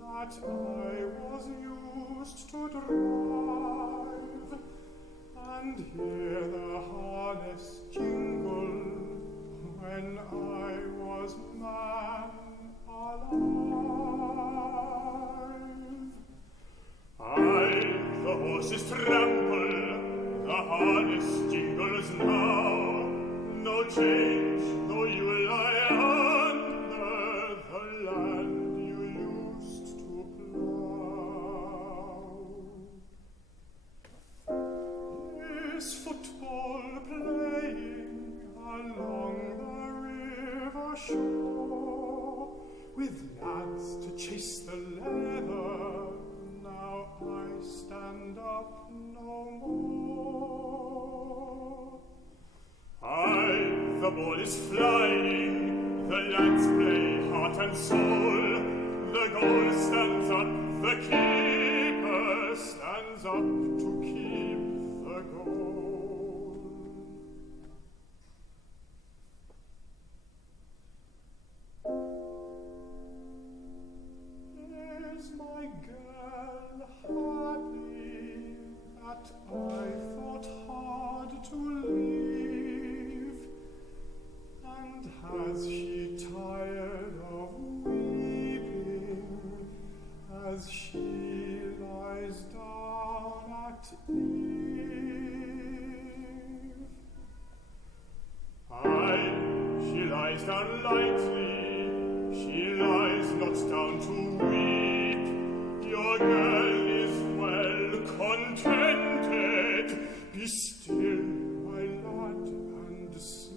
that I was used to drive, and hear the harness jingle when I was man alive. The horses trample, the harness jingles now, no change, though you lie under the land you used to plow. Is football playing along the river shore, with lads to chase the leather? Now I stand up no more. Aye, the ball is flying, the lads play heart and soul, the goal stands up, the keeper stands up to keep the goal. Is my girl happy that I thought hard to leave? And has she tired of weeping as she lies down at eve? Aye, she lies down lightly, she lies not down to weep. Your girl is well contented. Be still, my lad, and sleep.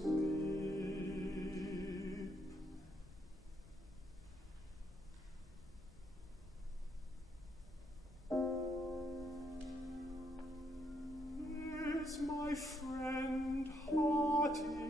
Is my friend hearty